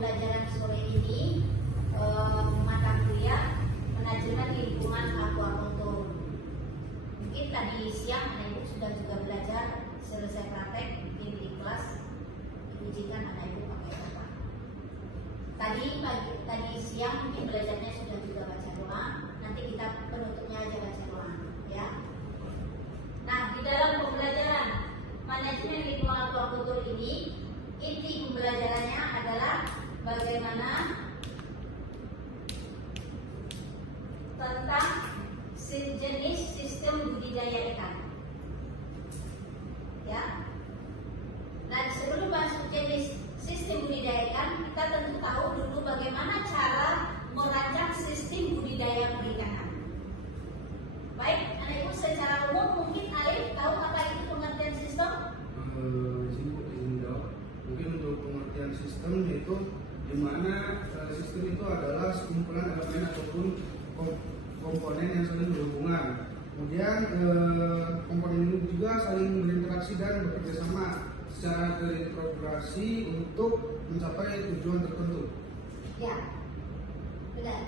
pembelajaran sore ini mata kuliah manajemen lingkungan akuakultur. Mungkin tadi siang anak ibu sudah juga belajar selesai praktek di kelas. Izinkan anak ibu pakai apa? Tadi siang mungkin belajarnya sudah juga baca doa. Nanti kita penutupnya aja baca doa, ya. Nah, di dalam pembelajaran manajemen lingkungan akuakultur ini, inti pembelajarannya adalah bagaimana tentang sejenis sistem budidaya ikan. Ya. Nah, sebelum masuk jenis sistem budidaya ikan, kita tentu tahu dulu bagaimana cara merancang sistem budidaya perikanan. Baik, anak ibu secara umum mungkin Alif tahu apa itu pengertian sistem? Mungkin untuk pengertian sistem yaitu di mana sistem itu adalah sekumpulan elemen ataupun komponen yang saling berhubungan. Kemudian komponen ini juga saling berinteraksi dan bekerja sama secara terintegrasi untuk mencapai tujuan tertentu. Ya, benar.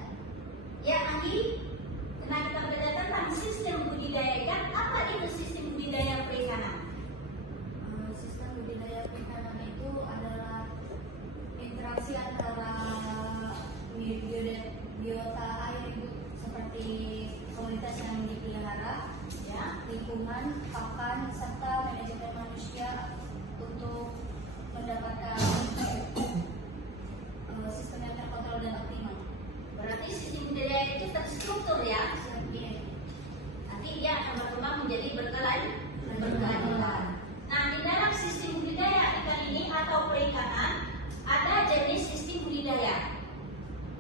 Ya, Anggi, karena kita belajar tentang sistem budidaya ikan, apa itu sistem budidaya perikanan? Sistem budidaya perikanan itu adalah interaksi antara biota air seperti komunitas yang dipelihara, Ya, lingkungan, pakan, serta manajemen manusia untuk mendapatkan sistem yang terkontrol dan optimal. berarti sistem budidaya itu terstruktur ya. Nanti dia akan berkembang menjadi berkelanjutan. Nah, di dalam sistem budidaya ikan ini atau perikanan ada jenis sistem budidaya.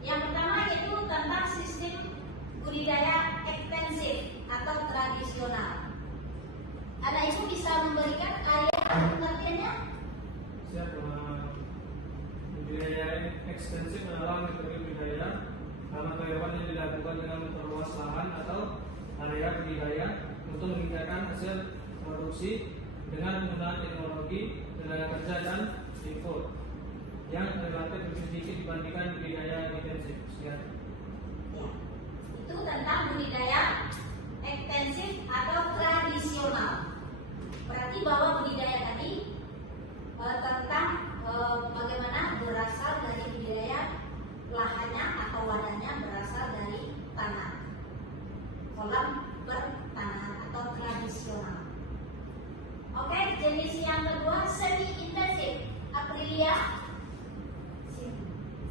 Yang pertama yaitu tentang sistem budidaya ekstensif atau tradisional. Anak ibu bisa memberikan ayat pengertiannya? Siap. Budidaya ekstensif adalah metode budidaya karena kehidupan yang dilakukan dengan memperluas lahan atau area budidaya untuk meningkatkan hasil produksi dengan menggunakan teknologi, tenaga kerja dan input yang relatif lebih sedikit dibandingkan budidaya intensif. Siap. Ya. Itu tentang budidaya ekstensif atau tradisional. Berarti bahwa budidaya tadi tentang bagaimana berasal dari budidaya lahannya atau wadahnya berasal dari tanah, kolam pertanahan atau tradisional. Oke, jenis yang kedua semi intensif. Aprilia.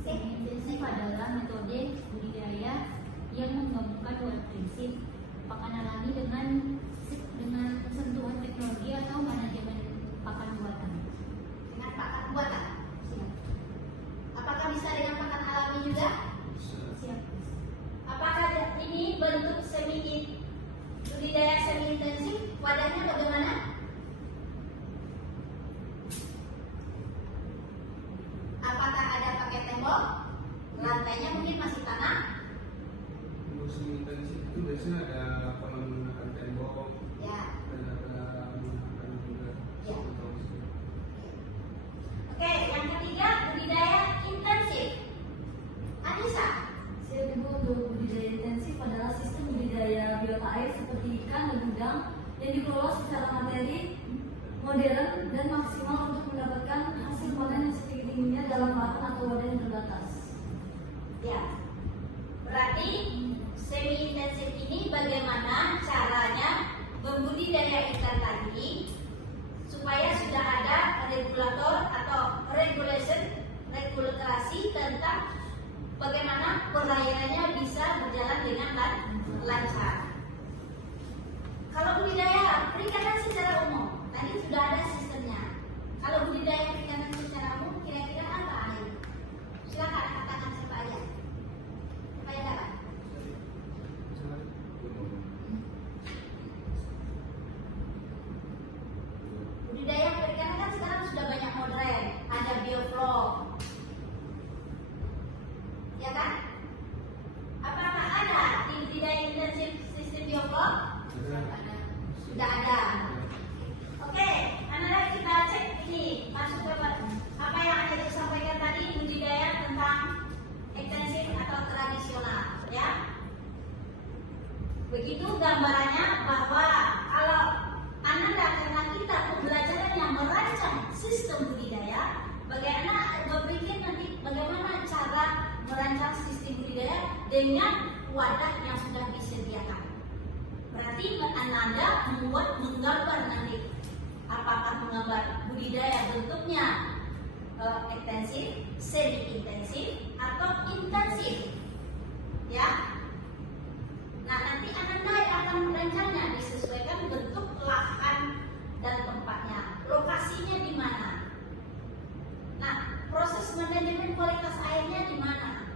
Semi intensif adalah metode budidaya yang menggabungkan dua prinsip, pakan alami dengan sentuhan teknologi atau manajemen pakan buatan. Dengan pakan buatan. Apakah bisa dengan pakan alami juga? Siap. Apakah ini bentuk budidaya semi intensif? Wadahnya bagaimana? Apakah ada pakai tembok? Lantainya mungkin masih tanah? Untuk semi intensif itu biasanya ada kolam menggunakan tembok Ya. dan ada menggunakan juga. Ya. Oke, yang ketiga budidaya intensif. Anissa. Untuk budidaya intensif adalah sistem budidaya biota air seperti ikan dan udang yang dikelola secara materi modern dan maksimal untuk mendapatkan hasil panen yang setinggi-tingginya dalam lahan atau wadah yang terbatas. Ya. Berarti semi intensif ini bagaimana caranya membudidaya ikan tadi supaya sudah ada regulator atau regulasi tentang bagaimana perairannya bisa berjalan dengan lancar. Kalau budidaya perikanan secara umum, tadi sudah ada sistemnya. Kalau budidaya perikanan secara umum, kira-kira apa Ayu? Silakan katakan siapa aja. Siapa yang dapat? Budidaya perikanan kan sekarang sudah banyak modern, ada bioflow, ya kan? Apakah ada di budidaya intensif sistem bioflow? Sudah ada. Oke, anak-anak kita cek ini masuk ke Begitu gambarannya bahwa kalau Anda karena kita pembelajaran yang merancang sistem budidaya, bagaimana berpikir nanti bagaimana cara merancang sistem budidaya dengan wadah yang sudah disediakan. Berarti Anda menggambar nanti apakah menggambar budidaya bentuknya ekstensif, semi intensif atau intensif, ya. Nah, nanti Anda akan merancangnya disesuaikan bentuk lahan dan tempatnya, lokasinya di mana. Nah, proses manajemen kualitas airnya di mana.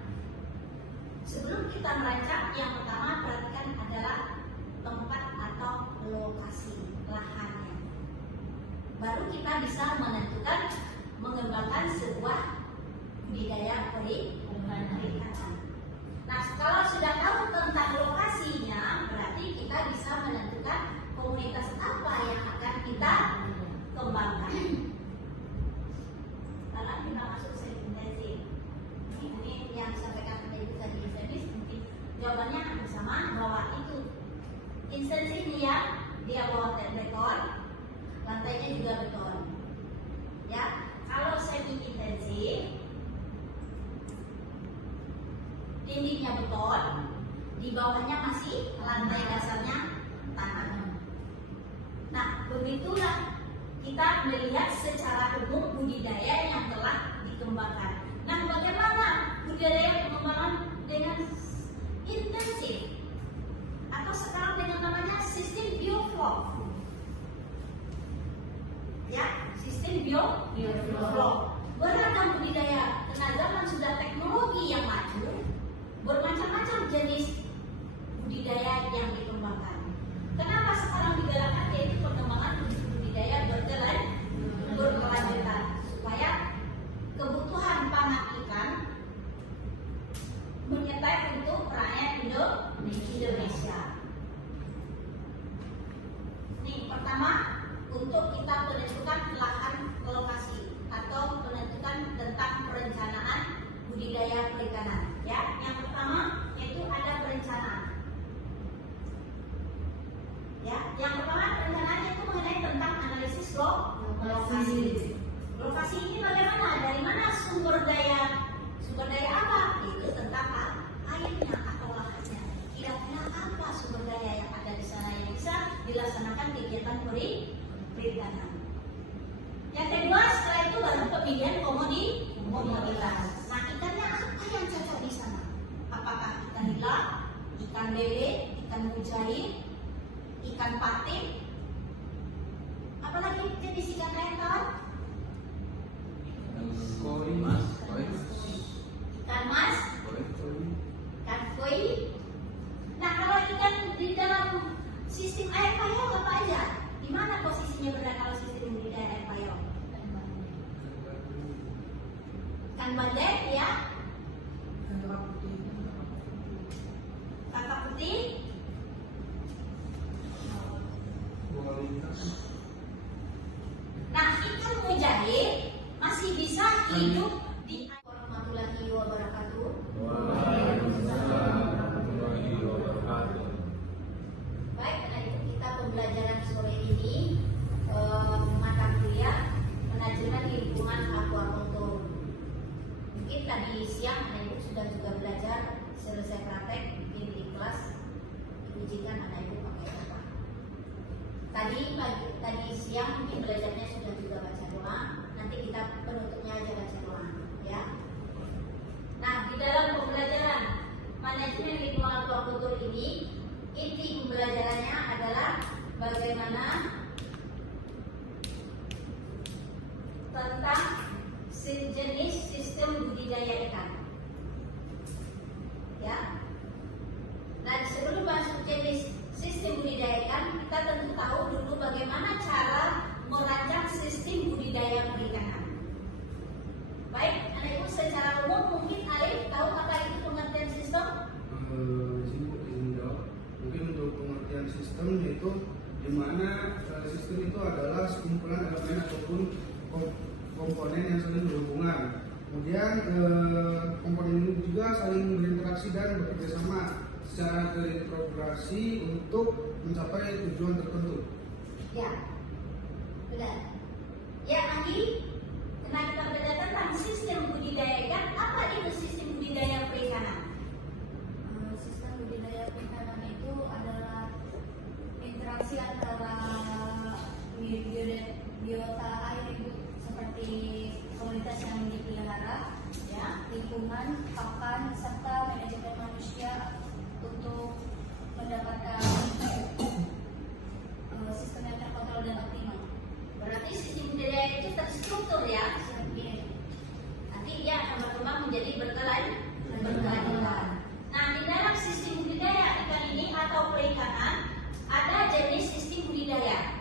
Sebelum kita merancang, yang pertama perhatikan adalah tempat atau lokasi lahannya. Baru kita bisa menentukan mengembangkan sebuah budidaya perikanan. Nah, kalau sudah tahu tentang lokasinya, berarti kita bisa menentukan komunitas apa yang akan kita kembangkan. Sekarang kita masuk semi-intensif. Ini yang disampaikan tadi intensif, mungkin jawabannya hampir sama, bahwa itu intensif ya, dia bawa beton, lantainya juga beton. Ya, kalau semi-intensif, dindingnya beton, di bawahnya masih lantai dasarnya tanah. Nah, begitulah kita melihat secara umum budidaya yang telah dikembangkan. Nah, bagaimana budidaya pengembangan dengan intensif atau sekarang dengan namanya sistem bioflow? Ya, sistem bioflow. Beragam budidaya, karena zaman sudah teknologi yang maju, bermacam-macam jenis budidaya yang dikembangkan. Kenapa sekarang digalakkan yaitu pengembangan budidaya berkelanjutan supaya kebutuhan pangan ikan menyertai untuk rakyat Indonesia. Nih, pertama untuk kita menentukan lahan lokasi atau menentukan tentang perencanaan budidaya perikanan. Ya, yang pertama yaitu ada perencanaan. Ya, yang pertama perencanaan itu mengenai tentang analisis lokasi. Lokasi ini bagaimana? Dari mana sumber daya apa? Itu tentang airnya atau lahannya. Kira-kira apa sumber daya yang ada di sana yang bisa dilaksanakan kegiatan perikanan. Yang kedua, setelah itu baru pemilihan komoditas. Nah, ikannya apa yang cocok di sana? Apakah ikan nila, ikan lele, ikan mujair, ikan patin? Apalagi jenis ikan lain kawan? Ikan mas, ikan koi. Nah, kalau ikan di dalam sistem air payau apa aja? Di mana posisinya berada kalau sistem budidaya air payau? Ikan bandeng, ya. Kakap putih. Nah, ikan mujair masih bisa hidup di warahmatullahi wabarakatuh. Baik, karena itu kita pembelajaran sore ini mata kuliah manajemen lingkungan aquaculture. Mungkin tadi siang anak ibu sudah juga belajar selesai praktek di kelas diujikan anak ibu pakai apa. Tadi siang mungkin belajarnya sudah juga baca doa. Nanti kita penutupnya aja baca doa, ya. Nah, di dalam pembelajaran manajemen lingkungan aquaculture ini, inti pembelajarannya adalah bagaimana tentang sejenis sistem budidaya ikan. Ya. Nah, sebelum masuk jenis sistem budidaya ikan, kita tentu tahu dulu bagaimana cara merancang sistem budidaya perikanan. Baik, anak ibu secara umum mungkin Alif tahu apa itu pengertian sistem? Mungkin untuk pengertian sistem yaitu di mana sistem itu adalah sekumpulan elemen ataupun komponen yang saling berhubungan. Kemudian komponen ini juga saling berinteraksi dan bekerja sama secara terintegrasi untuk mencapai tujuan tertentu. Ya, benar. Ya, Andi, karena kita belajar tentang sistem budidaya ikan, apa itu sistem budidaya perikanan? Sistem budidaya perikanan itu adalah interaksi antara biota air itu seperti komunitas yang dipelihara, Ya, lingkungan, pakan, serta manajemen manusia untuk mendapatkan sistem yang terkontrol dan optimal. berarti sistem budidaya itu terstruktur ya. Nanti dia akan berkembang menjadi berkelanjutan. Nah, di dalam sistem budidaya ikan ini atau perikanan ada jenis sistem budidaya.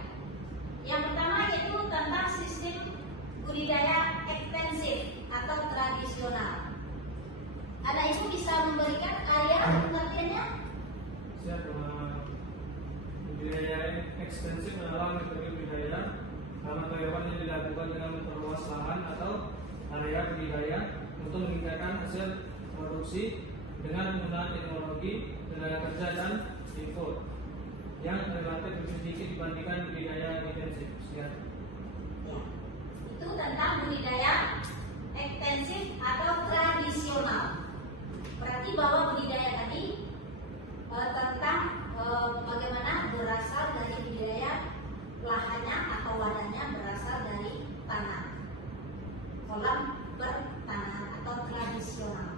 Yang pertama yaitu tentang sistem budidaya ekstensif atau tradisional. Ada ibu bisa memberikan area pengertiannya? Siap. Budidaya ekstensif adalah metode budidaya karena karyawan yang dilakukan dengan memperluas lahan atau area budidaya untuk meningkatkan hasil produksi dengan menggunakan teknologi, tenaga kerja dan input yang relatif lebih sedikit dibandingkan budidaya intensif. Siap. Ya. Itu tentang budidaya ekstensif atau tradisional. Berarti bahwa budidaya tadi tentang bagaimana berasal dari budidaya lahannya atau wadahnya berasal dari tanah, kolam bertanah atau tradisional.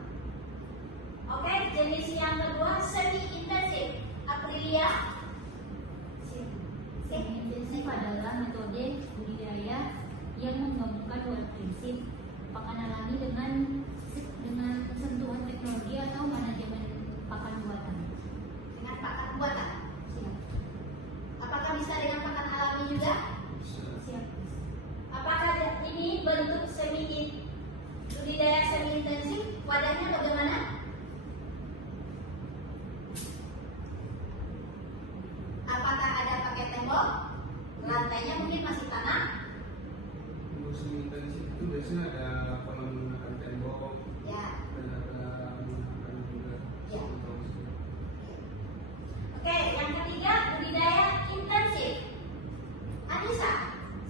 Oke, jenis yang kedua semi intensif. Aprilia. Semi intensif adalah metode budidaya yang menggabungkan dua prinsip pakan alami dengan sentuhan teknologi atau manajemen pakan buatan. Dengan pakan buatan. Apakah bisa dengan pakan alami juga? Siap. Apakah ini bentuk budidaya semi intensif? Wadahnya bagaimana? Apakah ada pakai tembok? Lantainya mungkin masih tanah? Untuk semi intensif itu biasanya ada kolam menggunakan tembok, Ya. dan ada menggunakan juga Ya. solusi. Oke, yang ketiga budidaya intensif. Anissa.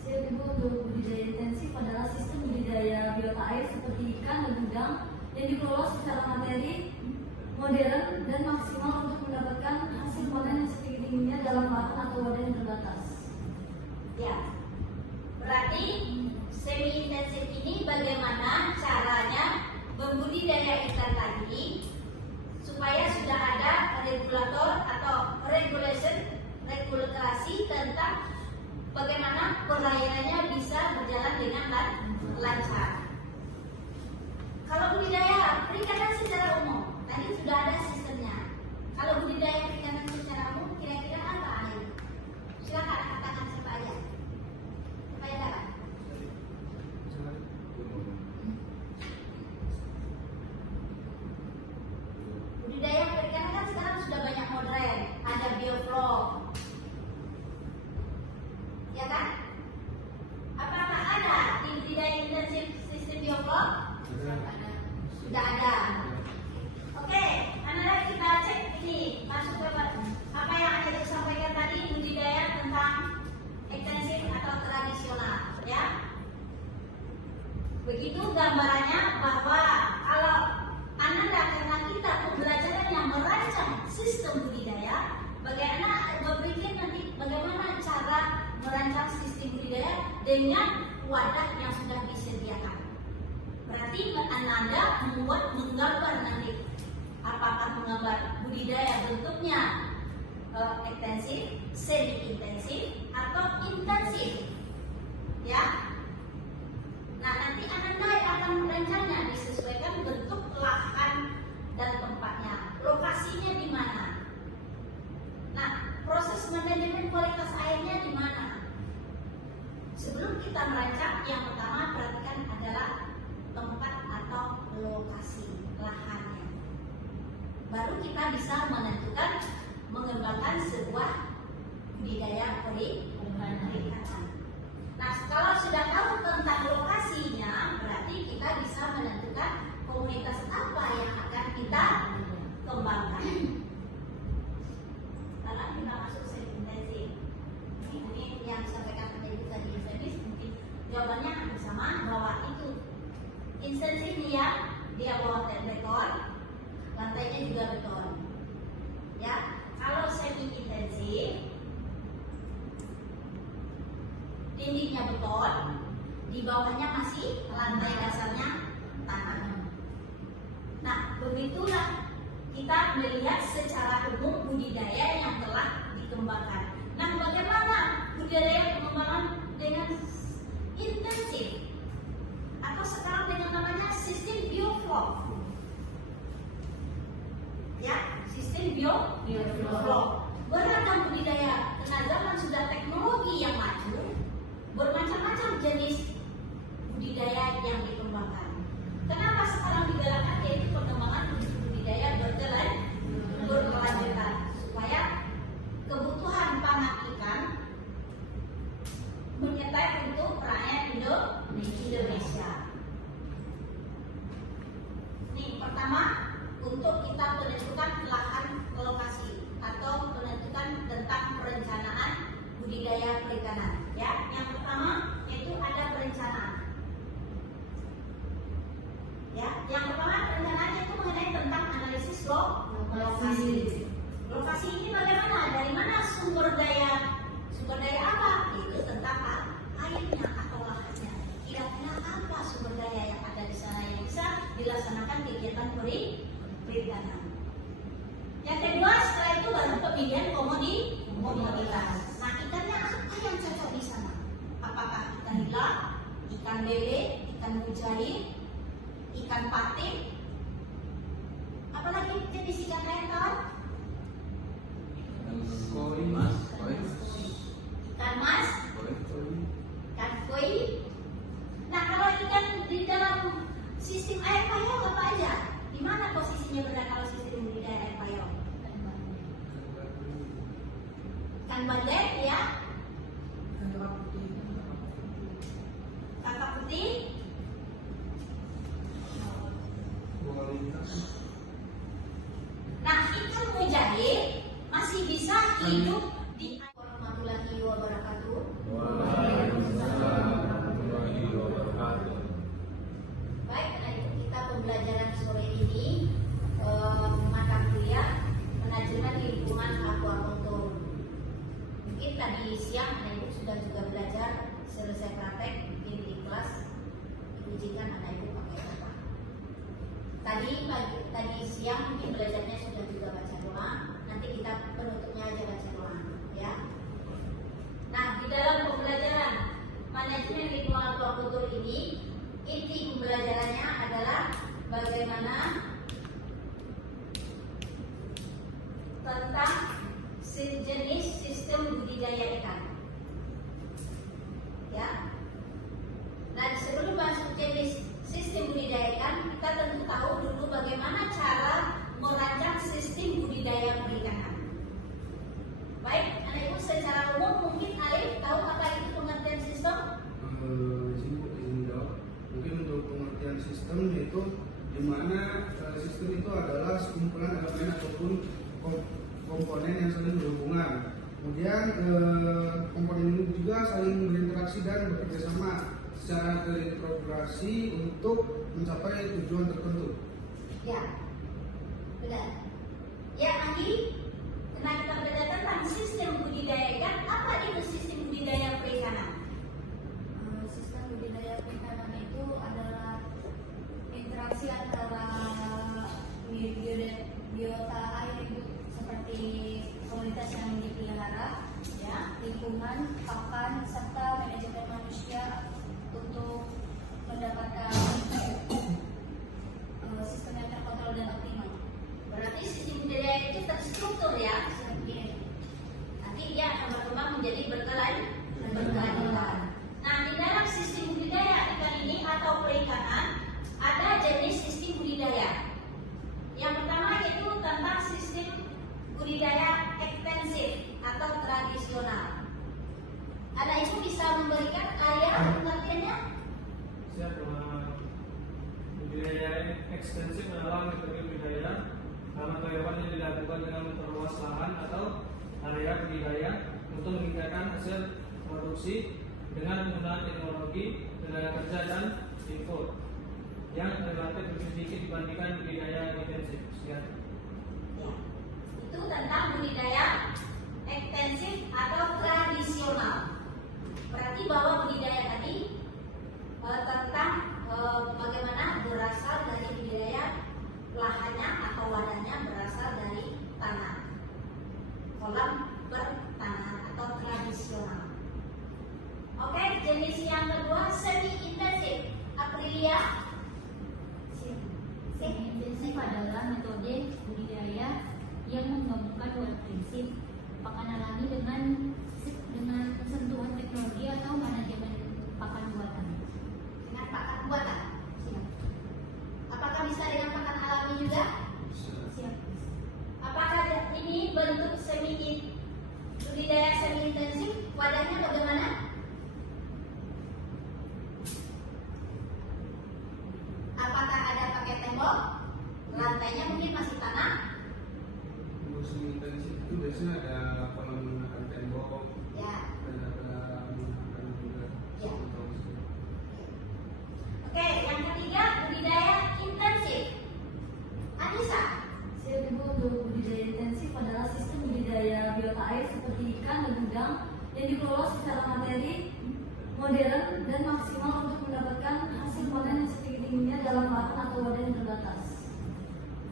Siap Ibu, untuk budidaya intensif adalah sistem budidaya biota air seperti ikan dan udang yang dikelola secara materi, modern, dan maksimal untuk mendapatkan hasil panen yang setinggi-tingginya dalam lahan atau wadah yang terbatas. Ya. Berarti semi intensif ini bagaimana caranya membudidaya ikan tadi supaya sudah ada regulator atau regulasi tentang bagaimana perairannya bisa berjalan dengan lancar. Kalau budidaya perikanan secara umum, tadi sudah ada sistemnya. Kalau budidaya perikanan secara umum, kira-kira apa Ayu? Silakan katakan siapa aja. Siapa yang dapat? Budidaya perikanan kan sekarang sudah banyak modern, ada bioflow, ya kan? Apakah ada di budidaya intensif sistem bioflow? Sudah ada. Oke, anak-anak kita cek ini masuk ke apa yang Anda sampaikan tadi budidaya tentang ekstensif atau tradisional, ya. Begitu gambarannya bahwa kalau Anda karena kita pembelajaran yang merancang sistem budidaya, bagaimana berpikir nanti bagaimana cara merancang sistem budidaya dengan wadah yang sudah disediakan. Berarti Anda menggambar nanti apakah menggambar budidaya bentuknya ekstensif, semi intensif atau intensif, ya. Nah, nanti Anda akan merancangnya disesuaikan bentuk lahan dan tempatnya, lokasinya di mana. Nah, proses manajemen kualitas airnya di mana. Sebelum kita merancang, yang pertama perhatikan adalah tempat atau lokasi lahannya. Baru kita bisa menentukan mengembangkan sebuah budidaya perikanan. Nah, kalau sudah tahu tentang lokasinya, berarti kita bisa menentukan komunitas apa yang akan kita kembangkan. intensif nih ya, dia bawa beton, lantainya juga beton. Ya, kalau semi intensif, dindingnya beton, di bawahnya masih lantai dasarnya tanah. Nah, begitulah kita melihat secara umum budidaya yang telah dikembangkan. Nah, bagaimana budidaya pengembangan dengan intensif atau sekarang dengan namanya sistem bioflow? Ya, sistem bioflow. Beragam budidaya karena zaman sudah teknologi yang maju, bermacam-macam jenis budidaya yang dikembangkan. Kenapa sekarang digalakkan yaitu pengembangan budidaya berkelanjutan supaya kebutuhan pangan ikan menyertai untuk rakyat Indonesia. Nih, pertama untuk kita menentukan lahan lokasi atau menentukan tentang perencanaan budidaya perikanan. Ya, yang pertama yaitu ada perencanaan. Ya, yang pertama perencanaannya itu mengenai tentang analisis lokasi. Lokasi ini bagaimana? Dari mana sumber daya apa? Itu tentang airnya atau lahannya. Kira-kira apa sumber daya yang ada di sana yang bisa dilaksanakan kegiatan perikanan. Yang kedua, setelah itu baru pemilihan komoditas. Nah, ikannya apa yang cocok di sana? Apakah ikan nila, ikan lele, ikan mujair, ikan patin, apalagi jenis ikan lain kawan? Ikan mas, ikan koi. Nah, kalau ikan di dalam sistem air payau apa aja? Di mana posisinya berada kalau sistem budidaya air payau? Ikan bandeng ya, kakap putih, nah ikan mujair masih bisa hidup di air. Warahmatullahi wabarakatuh. Baik, nah itu kita pembelajaran sore ini mata kuliah manajemen lingkungan aquaculture. Mungkin tadi siang anak ibu sudah juga belajar selesai praktek di kelas diujikan anak ibu pakai apa. Tadi siang mungkin belajarnya sudah juga baca doa. Nanti kita penutupnya aja baca doa, ya. Nah, di dalam pembelajaran manajemen lingkungan aquaculture ini, inti pembelajarannya adalah bagaimana tentang sejenis sistem budidaya ikan. Ya. Nah, sebelum masuk jenis sistem budidaya ikan, kita tentu tahu dulu bagaimana cara merancang sistem budidaya perikanan. Baik, anak ibu secara umum mungkin Alif tahu apa itu pengertian sistem? Izin jawab. Mungkin untuk pengertian sistem yaitu di mana sistem itu adalah sekumpulan elemen ataupun komponen yang saling berhubungan. Kemudian komponen ini juga saling berinteraksi dan bekerja sama secara terintegrasi untuk mencapai tujuan tertentu. Ya, benar. Ya, Anggi, karena kita belajar tentang sistem budidaya ikan, apa itu sistem budidaya perikanan? Sistem budidaya perikanan itu adalah interaksi antara biota air itu seperti komunitas yang dipelihara, ya, lingkungan, pakan, serta manajemen manusia untuk mendapatkan sistem yang terkontrol dan optimal. Berarti sistem budidaya itu terstruktur ya. Nanti dia akan berkembang menjadi berkelanjutan. Nah, di dalam sistem budidaya ikan ini atau perikanan ada jenis sistem budidaya. Yang pertama yaitu tentang sistem budidaya ekstensif atau tradisional. Anak ibu bisa memberikan ayat pengertiannya? Siap. Budidaya ekstensif adalah metode budidaya karena karyawan yang dilakukan dengan memperluas lahan atau area budidaya untuk meningkatkan hasil produksi dengan menggunakan teknologi, tenaga kerja dan input. yang relatif lebih sedikit dibandingkan budidaya intensif. Sekian. Ya, itu tentang budidaya ekstensif atau tradisional. Berarti bahwa budidaya tadi tentang bagaimana berasal dari budidaya lahannya atau wadahnya berasal dari tanah, kolam bertanah atau tradisional. Oke, jenis yang kedua semi intensif. Aprilia. Semi intensif adalah metode budidaya yang menggabungkan dua prinsip pakan alami dengan sentuhan teknologi atau manajemen pakan buatan. Dengan pakan buatan. Apakah bisa dengan pakan alami juga? Siap. Apakah ini bentuk budidaya semi intensif? Wadahnya bagaimana? Apakah ada pakai tembok? Lantainya mungkin masih tanah? Untuk semi intensif itu biasanya ada lapangan menggunakan tembok, Ya. ada menggunakan juga Ya. solusi. Oke, yang ketiga budidaya intensif. Anissa. Untuk budidaya intensif adalah sistem budidaya biota air seperti ikan dan udang yang dikelola secara materi modern dan maksimal untuk mendapatkan hasil panen yang setinggi-tingginya dalam lahan atau wadah yang terbatas.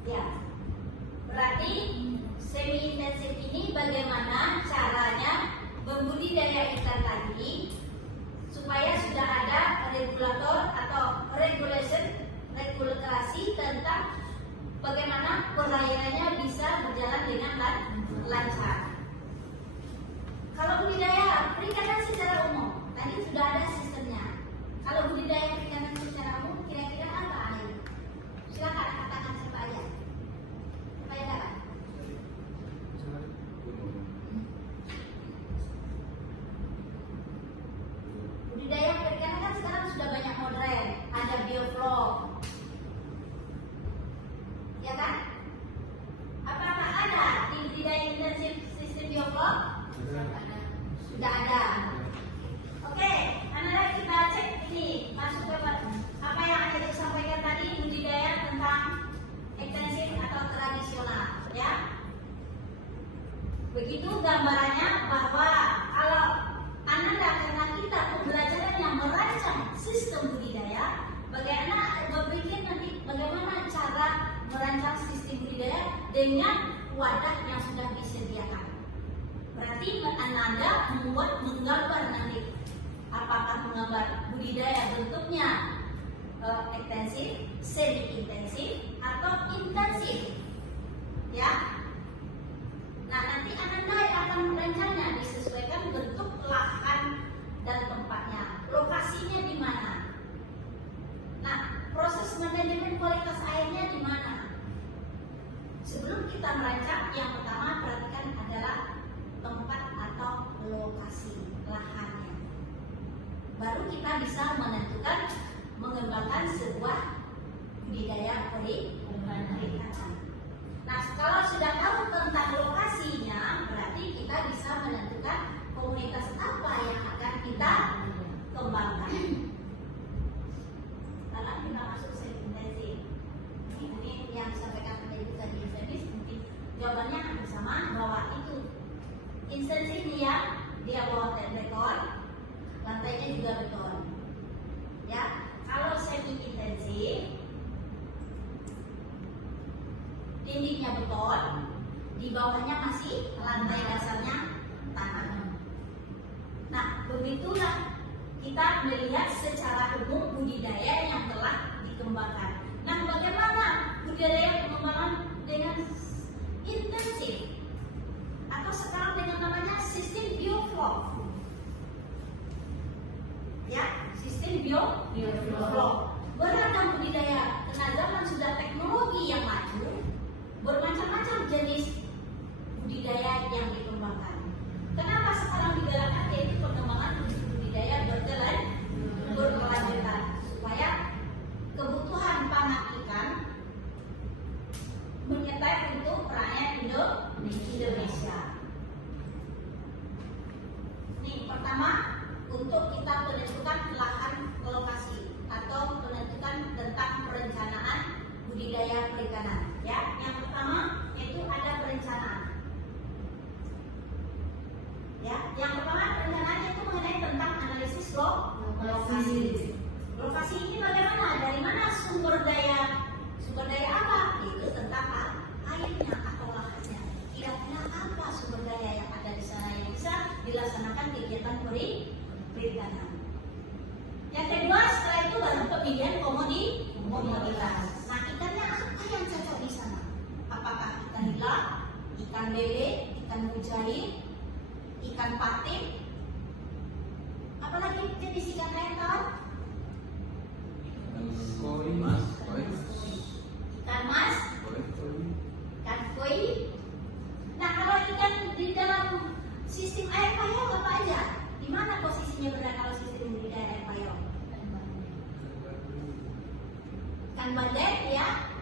Ya. Berarti semi intensif ini bagaimana caranya membudidaya ikan tadi supaya sudah ada regulator atau regulasi tentang bagaimana perairannya bisa berjalan dengan lancar. Kalau budidaya perikanan secara umum, tadi sudah ada sistemnya. Kalau budidaya perikanan secara umum, kira-kira apa? Ayo, silakan katakan siapa aja. Siapa yang dapat? Budidaya perikanan kan sekarang sudah banyak modern, ada bioflok, ya kan? Apakah ada di budidaya intensif sistem bioflok? Sudah ada. Oke, anak-anak kita cek ini masuk ke apa yang Anda sampaikan tadi budidaya tentang ekstensif atau tradisional, ya. Begitu gambarannya bahwa kalau Anda karena kita pembelajaran yang merancang sistem budidaya, bagaimana berpikir nanti bagaimana cara merancang sistem budidaya dengan wadah yang sudah disediakan. Berarti Anda menggambar nanti apakah menggambar budidaya bentuknya ekstensif, semi intensif atau intensif, ya. Nah, nanti Anda akan merancangnya disesuaikan bentuk lahan dan tempatnya, lokasinya di mana. Nah, proses manajemen kualitas airnya di mana. Sebelum kita merancang, yang pertama perhatikan adalah tempat atau lokasi lahannya. Baru kita bisa menentukan mengembangkan sebuah budidaya perikanan. Nah, kalau sudah tahu tentang lokasinya, berarti kita bisa menentukan komunitas apa yang akan kita kembangkan. Sekarang kita masuk semi intensif. Ini yang disampaikan tadi intensif, mungkin jawabannya hampir sama, bahwa itu intensif dia bawa beton, lantainya juga beton. Ya, kalau semi intensif dindingnya beton, di bawahnya masih lantai dasarnya tanah. Nah, begitulah kita melihat secara umum budidaya yang telah dikembangkan. Nah, bagaimana budidaya pengembangan dengan intensif atau sekarang dengan namanya sistem bioflok? Ya, sistem bioflok. Beragam budidaya, karena zaman sudah teknologi yang maju, bermacam-macam jenis budidaya yang dikembangkan. Kenapa sekarang digalakkan yaitu pengembangan budidaya berkelanjutan supaya kebutuhan ikan lele, ikan mujair, ikan patin. Apalagi jenis ikan lain kawan? Koi mas, Ikan mas, ikan koi. Nah, kalau ikan di dalam sistem air payau apa aja? Di mana posisinya berada kalau sistem budidaya air payau? Ikan bandeng ya,